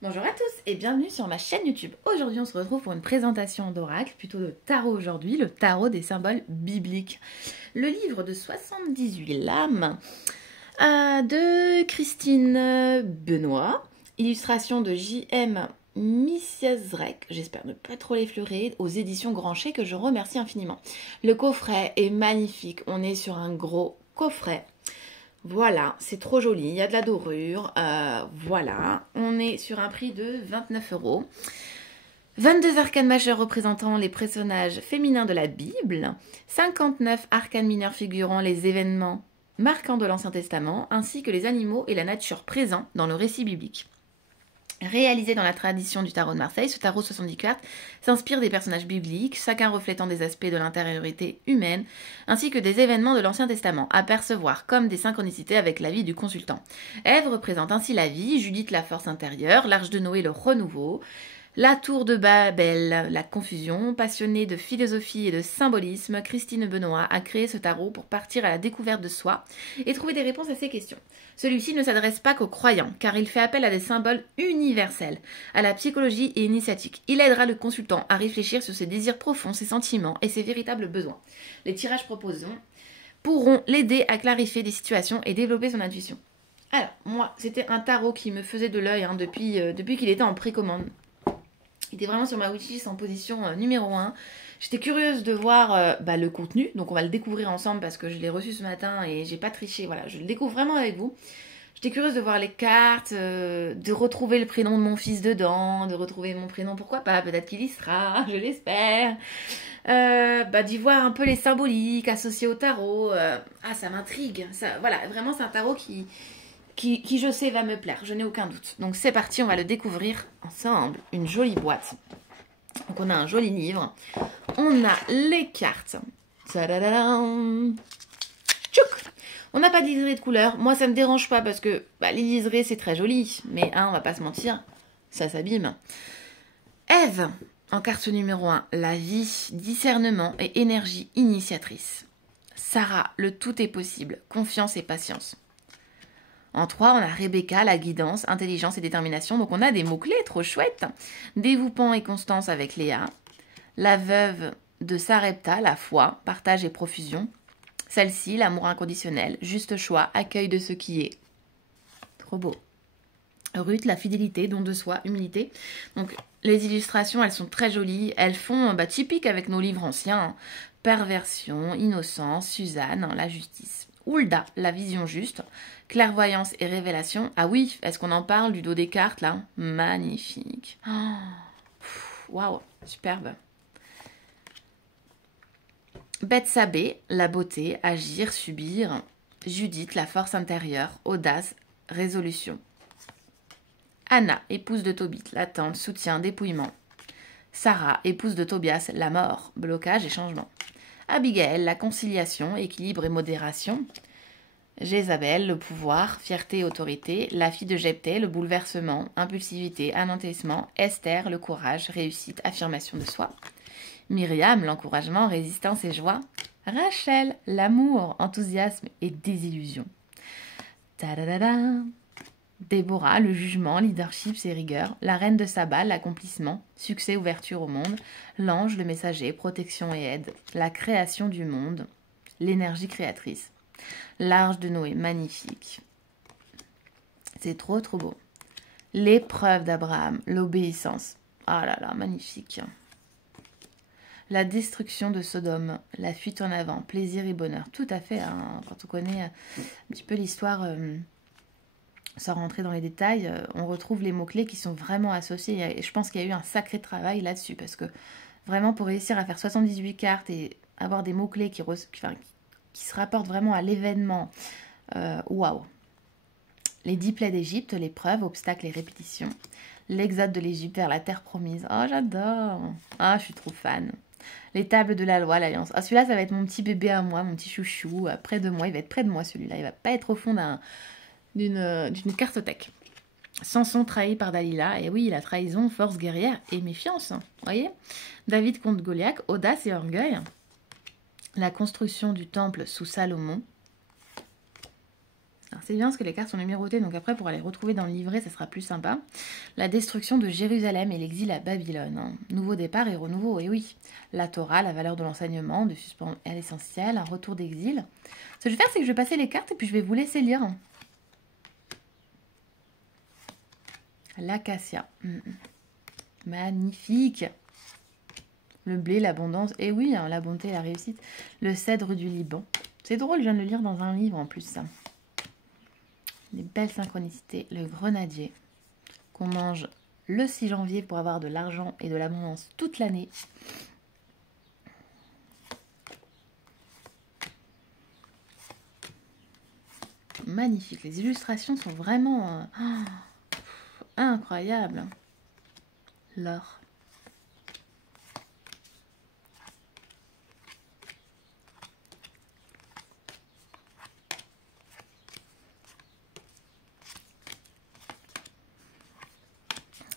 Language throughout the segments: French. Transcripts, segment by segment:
Bonjour à tous et bienvenue sur ma chaîne YouTube. Aujourd'hui on se retrouve pour une présentation d'oracle, plutôt de tarot aujourd'hui, le tarot des symboles bibliques. Le livre de 78 lames de Christine Benoît, illustration de J.M. Misiazrek, j'espère ne pas trop l'effleurer, aux éditions Grancher que je remercie infiniment. Le coffret est magnifique, on est sur un gros coffret. Voilà, c'est trop joli, il y a de la dorure, voilà, on est sur un prix de 29 €. 22 arcanes majeurs représentant les personnages féminins de la Bible, 59 arcanes mineurs figurant les événements marquants de l'Ancien Testament, ainsi que les animaux et la nature présents dans le récit biblique. Réalisé dans la tradition du tarot de Marseille, ce tarot 70 cartes s'inspire des personnages bibliques, chacun reflétant des aspects de l'intériorité humaine, ainsi que des événements de l'Ancien Testament, à percevoir comme des synchronicités avec la vie du consultant. Ève représente ainsi la vie, Judith la force intérieure, l'Arche de Noé le renouveau, la tour de Babel, la confusion. Passionnée de philosophie et de symbolisme, Christine Benoît a créé ce tarot pour partir à la découverte de soi et trouver des réponses à ces questions. Celui-ci ne s'adresse pas qu'aux croyants, car il fait appel à des symboles universels, à la psychologie et initiatique. Il aidera le consultant à réfléchir sur ses désirs profonds, ses sentiments et ses véritables besoins. Les tirages proposés pourront l'aider à clarifier des situations et développer son intuition. Alors, moi, c'était un tarot qui me faisait de l'œil depuis qu'il était en précommande. Il était vraiment sur ma wishlist en position numéro 1. J'étais curieuse de voir le contenu, donc on va le découvrir ensemble parce que je l'ai reçu ce matin et j'ai pas triché. Voilà, je le découvre vraiment avec vous. J'étais curieuse de voir les cartes, de retrouver le prénom de mon fils dedans, de retrouver mon prénom, pourquoi pas, peut-être qu'il y sera, je l'espère. D'y voir un peu les symboliques associés au tarot. Ça m'intrigue. Voilà, vraiment c'est un tarot qui je sais va me plaire, je n'ai aucun doute. Donc c'est parti, on va le découvrir ensemble. Une jolie boîte. Donc on a un joli livre. On a les cartes. Tadadadam. Tchouk. On n'a pas de liseré de couleur. Moi ça me dérange pas parce que les liserés c'est très joli. Mais on va pas se mentir, ça s'abîme. Ève, en carte numéro 1, la vie, discernement et énergie initiatrice. Sarah, le tout est possible, confiance et patience. En 3, on a Rebecca, la guidance, intelligence et détermination. Donc on a des mots-clés trop chouettes. Dévouement et constance avec Léa. La veuve de Sarepta, la foi, partage et profusion. Celle-ci, l'amour inconditionnel, juste choix, accueil de ce qui est. Trop beau. Ruth, la fidélité, don de soi, humilité. Donc les illustrations, elles sont très jolies. Elles font typique avec nos livres anciens. Perversion, innocence, Suzanne, la justice. Hulda, la vision juste, clairvoyance et révélation. Ah oui, est-ce qu'on en parle du dos des cartes là? Magnifique. Waouh, superbe. Bethsabée, la beauté, agir, subir. Judith, la force intérieure, audace, résolution. Anna, épouse de Tobit, l'attente, soutien, dépouillement. Sarah, épouse de Tobias, la mort, blocage et changement. Abigail, la conciliation, équilibre et modération. Jézabel, le pouvoir, fierté et autorité. La fille de Jephthé, le bouleversement, impulsivité, anéantissement. Esther, le courage, réussite, affirmation de soi. Myriam, l'encouragement, résistance et joie. Rachel, l'amour, enthousiasme et désillusion. Tadadada. Déborah, le jugement, leadership et rigueur. La reine de Saba, l'accomplissement, succès, ouverture au monde. L'ange, le messager, protection et aide. La création du monde, l'énergie créatrice. L'Arche de Noé, magnifique. C'est trop trop beau. L'épreuve d'Abraham, l'obéissance. Ah là là, magnifique. La destruction de Sodome, la fuite en avant, plaisir et bonheur. Tout à fait, quand on connaît un petit peu l'histoire... sans rentrer dans les détails, on retrouve les mots-clés qui sont vraiment associés. Et je pense qu'il y a eu un sacré travail là-dessus. Parce que vraiment, pour réussir à faire 78 cartes et avoir des mots-clés qui se rapportent vraiment à l'événement, waouh! Les 10 plaies d'Égypte, l'épreuve, obstacles et répétitions. L'exode de l'Égypte vers la terre promise. Oh, j'adore! Ah, je suis trop fan. Les tables de la loi, l'alliance. Ah, celui-là, ça va être mon petit bébé à moi, mon petit chouchou, près de moi. Il va être près de moi, celui-là. Il va pas être au fond d'une cartothèque. Samson trahi par Dalila, et oui, la trahison, force guerrière et méfiance. Voyez, David contre Goliath, audace et orgueil. La construction du temple sous Salomon. C'est bien parce que les cartes sont numérotées, donc après pour aller retrouver dans le livret, ça sera plus sympa. La destruction de Jérusalem et l'exil à Babylone. Nouveau départ et renouveau, et oui. La Torah, la valeur de l'enseignement, de suspens à l'essentiel, un retour d'exil. Ce que je vais faire, c'est que je vais passer les cartes et puis je vais vous laisser lire. L'acacia. Magnifique. Le blé, l'abondance, et oui, hein, la bonté, la réussite. Le cèdre du Liban. C'est drôle, je viens de le lire dans un livre en plus, ça. Des belles synchronicités. Le grenadier, qu'on mange le 6 janvier pour avoir de l'argent et de l'abondance toute l'année. Magnifique, les illustrations sont vraiment incroyables. L'or.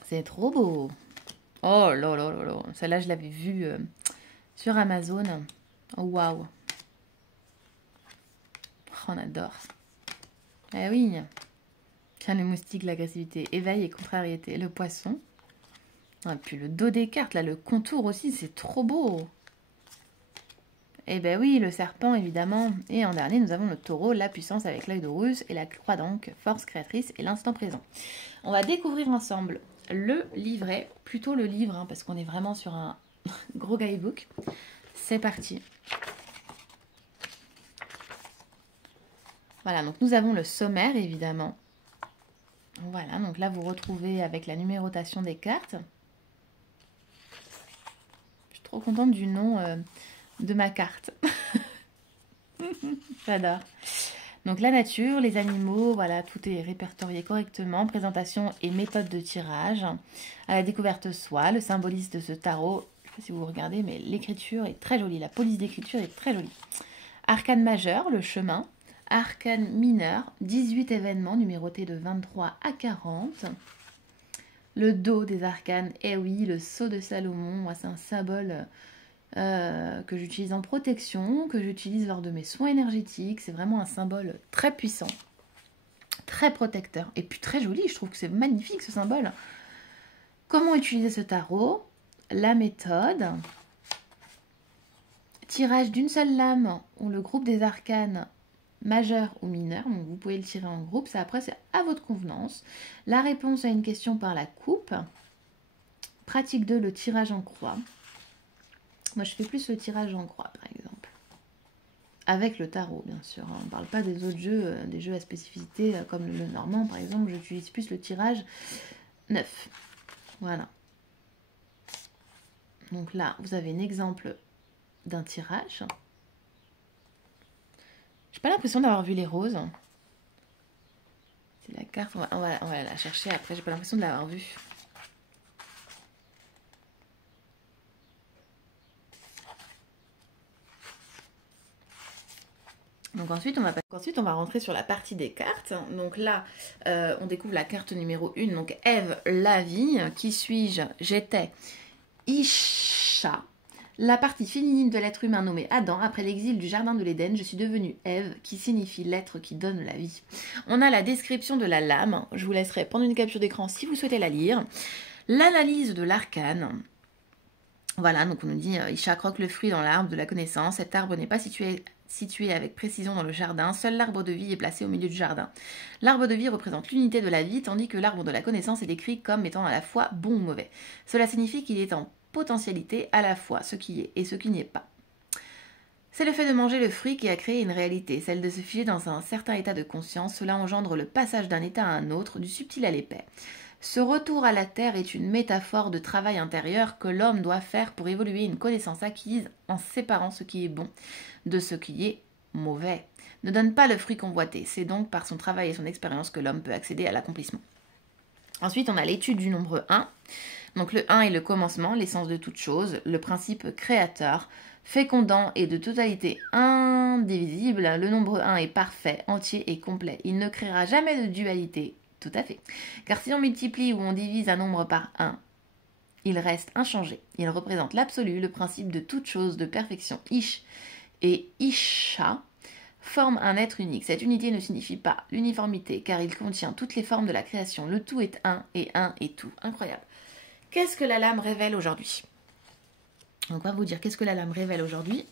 C'est trop beau. Oh là là là là. Celle-là, je l'avais vue sur Amazon. Oh waouh. On adore. Eh oui. Tiens, le moustique, l'agressivité, éveil et contrariété. Le poisson. Et puis le dos des cartes, là, le contour aussi, c'est trop beau. Eh ben oui, le serpent, évidemment. Et en dernier, nous avons le taureau, la puissance avec l'œil d'Horus et la croix d'Ankh, force créatrice et l'instant présent. On va découvrir ensemble le livret, plutôt le livre, hein, parce qu'on est vraiment sur un gros guidebook. C'est parti. Voilà, donc nous avons le sommaire, évidemment. Voilà, donc là, vous retrouvez avec la numérotation des cartes. Je suis trop contente du nom de ma carte. J'adore. Donc la nature, les animaux, voilà, tout est répertorié correctement. Présentation et méthode de tirage. À la découverte soi, le symbolisme de ce tarot. Je ne sais pas si vous regardez, mais l'écriture est très jolie. La police d'écriture est très jolie. Arcane majeur, le chemin. Arcane mineur, 18 événements numérotés de 23 à 40. Le dos des arcanes, eh oui, le sceau de Salomon. Moi, c'est un symbole que j'utilise en protection, que j'utilise lors de mes soins énergétiques. C'est vraiment un symbole très puissant, très protecteur et puis très joli. Je trouve que c'est magnifique ce symbole. Comment utiliser ce tarot? La méthode. Tirage d'une seule lame ou le groupe des arcanes majeur ou mineur. Donc vous pouvez le tirer en groupe. Ça après c'est à votre convenance. La réponse à une question par la coupe. Pratique 2, le tirage en croix. Moi, je fais plus le tirage en croix, par exemple. Avec le tarot, bien sûr. On ne parle pas des autres jeux, des jeux à spécificité, comme le normand, par exemple. J'utilise plus le tirage 9. Voilà. Donc là, vous avez un exemple d'un tirage. J'ai pas l'impression d'avoir vu les roses. C'est la carte, on va la chercher après. J'ai pas l'impression de l'avoir vue. Donc ensuite on va rentrer sur la partie des cartes. Donc là, on découvre la carte numéro 1. Donc Ève, la vie. Qui suis-je? J'étais Isha. La partie féminine de l'être humain nommé Adam. Après l'exil du jardin de l'Éden, je suis devenue Ève, qui signifie l'être qui donne la vie. On a la description de la lame. Je vous laisserai prendre une capture d'écran si vous souhaitez la lire. L'analyse de l'arcane. Voilà, donc on nous dit Isha croque le fruit dans l'arbre de la connaissance. Cet arbre n'est pas situé avec précision dans le jardin. Seul l'arbre de vie est placé au milieu du jardin. L'arbre de vie représente l'unité de la vie, tandis que l'arbre de la connaissance est décrit comme étant à la fois bon ou mauvais. Cela signifie qu'il est en potentialité à la fois ce qui est et ce qui n'y est pas. C'est le fait de manger le fruit qui a créé une réalité, celle de se figer dans un certain état de conscience. Cela engendre le passage d'un état à un autre, du subtil à l'épais. Ce retour à la terre est une métaphore de travail intérieur que l'homme doit faire pour évoluer une connaissance acquise en séparant ce qui est bon de ce qui est mauvais. Ne donne pas le fruit convoité. C'est donc par son travail et son expérience que l'homme peut accéder à l'accomplissement. Ensuite, on a l'étude du nombre 1. Donc le 1 est le commencement, l'essence de toute chose, le principe créateur, fécondant et de totalité indivisible. Le nombre 1 est parfait, entier et complet. Il ne créera jamais de dualité. Tout à fait. Car si on multiplie ou on divise un nombre par 1, il reste inchangé. Il représente l'absolu, le principe de toute chose de perfection. Ish et Isha forme un être unique. Cette unité ne signifie pas l'uniformité, car il contient toutes les formes de la création. Le tout est un est tout. Incroyable. Qu'est-ce que la lame révèle aujourd'hui? On va vous dire qu'est-ce que la lame révèle aujourd'hui.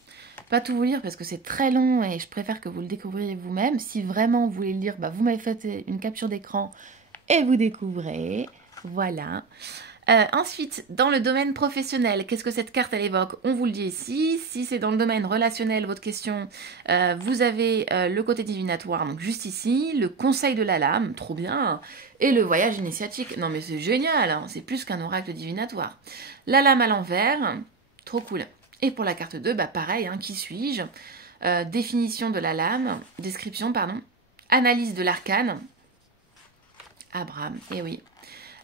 Pas tout vous lire parce que c'est très long et je préfère que vous le découvriez vous-même. Si vraiment vous voulez le lire, vous m'avez fait une capture d'écran et vous découvrez. Voilà. Ensuite, dans le domaine professionnel, qu'est-ce que cette carte elle évoque? On vous le dit ici. Si c'est dans le domaine relationnel, votre question, vous avez le côté divinatoire, donc juste ici, le conseil de la lame, trop bien, et le voyage initiatique. Non mais c'est génial, hein, c'est plus qu'un oracle divinatoire. La lame à l'envers, trop cool. Et pour la carte 2, pareil, hein, qui suis-je? Définition de la lame, description, pardon, analyse de l'arcane. Abraham, eh oui.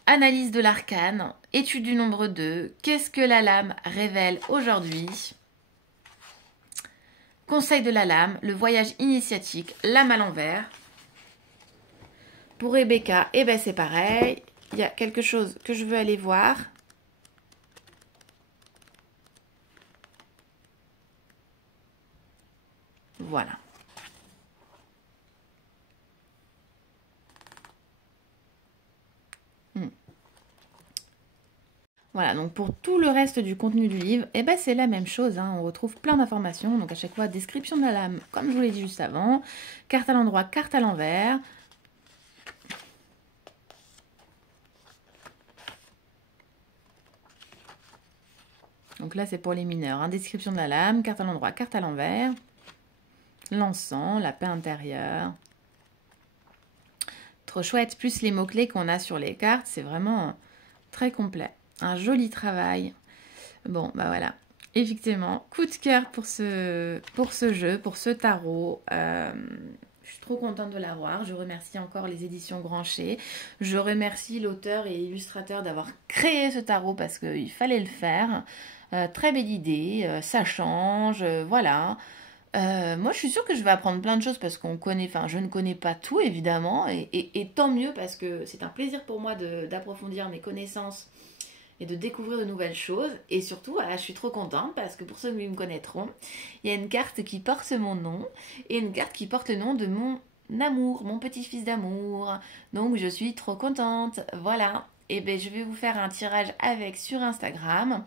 Analyse de l'arcane, étude du nombre 2, qu'est-ce que la lame révèle aujourd'hui? Conseil de la lame, le voyage initiatique, lame à l'envers. Pour Rebecca, c'est pareil, il y a quelque chose que je veux aller voir. Voilà. Voilà, donc pour tout le reste du contenu du livre, c'est la même chose, hein, on retrouve plein d'informations, donc à chaque fois, description de la lame, comme je vous l'ai dit juste avant, carte à l'endroit, carte à l'envers. Donc là, c'est pour les mineurs, hein, description de la lame, carte à l'endroit, carte à l'envers, l'encens, la paix intérieure. Trop chouette, plus les mots-clés qu'on a sur les cartes, c'est vraiment très complet. Un joli travail. Bon, voilà. Effectivement, coup de cœur pour ce jeu, pour ce tarot. Je suis trop contente de l'avoir. Je remercie encore les éditions Grancher. Je remercie l'auteur et l'illustrateur d'avoir créé ce tarot parce qu'il fallait le faire. Très belle idée, ça change, voilà. Moi, je suis sûre que je vais apprendre plein de choses parce qu'on connaît, je ne connais pas tout évidemment, et tant mieux parce que c'est un plaisir pour moi d'approfondir mes connaissances et de découvrir de nouvelles choses. Et surtout, je suis trop contente parce que pour ceux qui me connaîtront, il y a une carte qui porte mon nom et une carte qui porte le nom de mon amour, mon petit-fils d'amour. Donc, je suis trop contente. Voilà. Et je vais vous faire un tirage avec sur Instagram.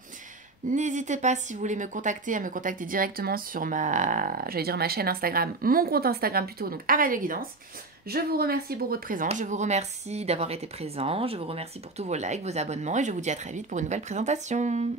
N'hésitez pas, si vous voulez me contacter, à me contacter directement sur ma chaîne Instagram, mon compte Instagram plutôt, donc Radio Guidance. Je vous remercie pour votre présence, je vous remercie d'avoir été présent, je vous remercie pour tous vos likes, vos abonnements et je vous dis à très vite pour une nouvelle présentation.